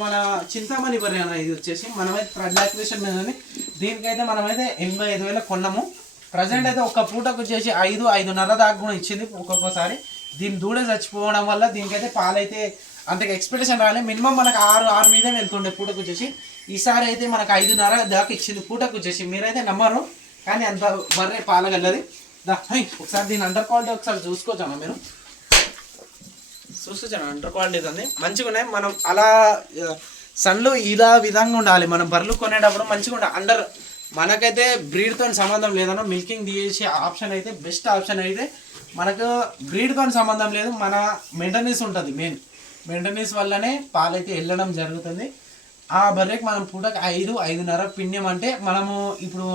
మన చింతామణి బర్రె అన్న ఇది వచ్చేసి మనమైతే థ్రెడ్ యాక్టివేషన్ మీద దీనికైతే మనమైతే 85,000 కొన్నాము. ప్రజెంట్ అయితే ఒక్క పూటకు వచ్చేసి 5-5.5 దాకా కూడా ఇచ్చింది ఒక్కొక్కసారి. దీని దూడ చచ్చిపోవడం వల్ల దీనికైతే పాలైతే అంతగా ఎక్స్పెక్టేషన్ రాలేదు. మినిమం మనకు 6 మీదే వెళ్తుండే పూటకు వచ్చేసి. ఈసారి అయితే మనకు 5.5 దాకా ఇచ్చింది పూటకు వచ్చేసి. మీరైతే నమ్మరు కానీ అంత బర్రె పాలగల్లది. ఒకసారి దీని అండర్ క్వాలిటీ ఒకసారి చూసుకోవచ్చా మీరు? చూసుకోవచ్చా అండర్ క్వాలిటీ ఉంది మంచిగా ఉన్నాయి. మనం అలా సన్లు ఇలా విధంగా ఉండాలి. మనం బర్రెలు కొనేటప్పుడు మంచిగా ఉండాలి. అండర్ మనకైతే బ్రీడ్తో సంబంధం లేదన్నా మిల్కింగ్ తీసే ఆప్షన్ అయితే బెస్ట్ ఆప్షన్ అయితే మనకు బ్రీడ్తో సంబంధం లేదు. మన మెయింటెనెన్స్ ఉంటుంది. మెయింటెనెన్స్ వల్లనే పాలైతే వెళ్ళడం జరుగుతుంది. ఆ బర్రెకి మనం పూటకు 5-5.5 పిండం అంటే మనము ఇప్పుడు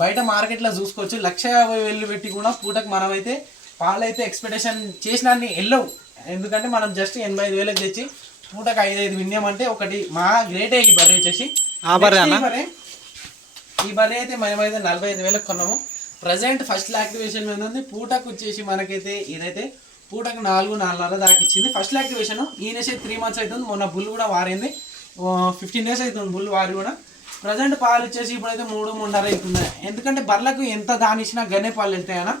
బయట మార్కెట్లో చూసుకోవచ్చు 150,000 పెట్టి కూడా పూటకు మనమైతే పాలైతే ఎక్స్పెక్టేషన్ చేసినాన్ని వెళ్ళవు. ఎందుకంటే మనం జస్ట్ 85,000 తెచ్చి పూటకు 5-5 పిండం అంటే ఒకటి మా గ్రేటే. ఈ బర్రె వచ్చేసి ఈ బర్రె అయితే మనమైతే 45,000 కొన్నాము. ప్రజెంట్ ఫస్ట్ యాక్టివేషన్ మీద ఉంది. పూటకు వచ్చేసి మనకైతే ఇదైతే పూటకు 4-4.5 దాకా ఇచ్చింది ఫస్ట్ యాక్టివేషన్. ఈయనసే 3 months అవుతుంది. మొన్న బుల్ కూడా వారింది 15 days అవుతుంది బుల్ వారి కూడా. ప్రజెంట్ పాలు వచ్చేసి ఇప్పుడైతే 3-3.5 అవుతుంది. ఎందుకంటే బర్రెలకు ఎంత దాని ఇచ్చినా గనే పాలు వెళ్తాయన్నా.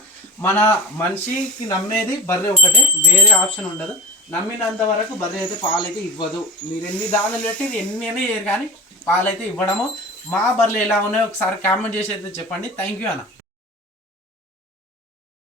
మన మనిషికి నమ్మేది బర్రె ఒకటే, వేరే ఆప్షన్ ఉండదు. నమ్మినంత వరకు బర్రె అయితే పాలు అయితే ఇవ్వదు. మీరు ఎన్ని దానాలు పెట్టి ఎన్ని అయినా చేయరు కానీ పాలు అయితే ఇవ్వడము. మా బర్రెలు ఎలా ఉన్నాయో ఒకసారి కామెంట్ చేసి అయితే చెప్పండి. థ్యాంక్ యూ అన్న.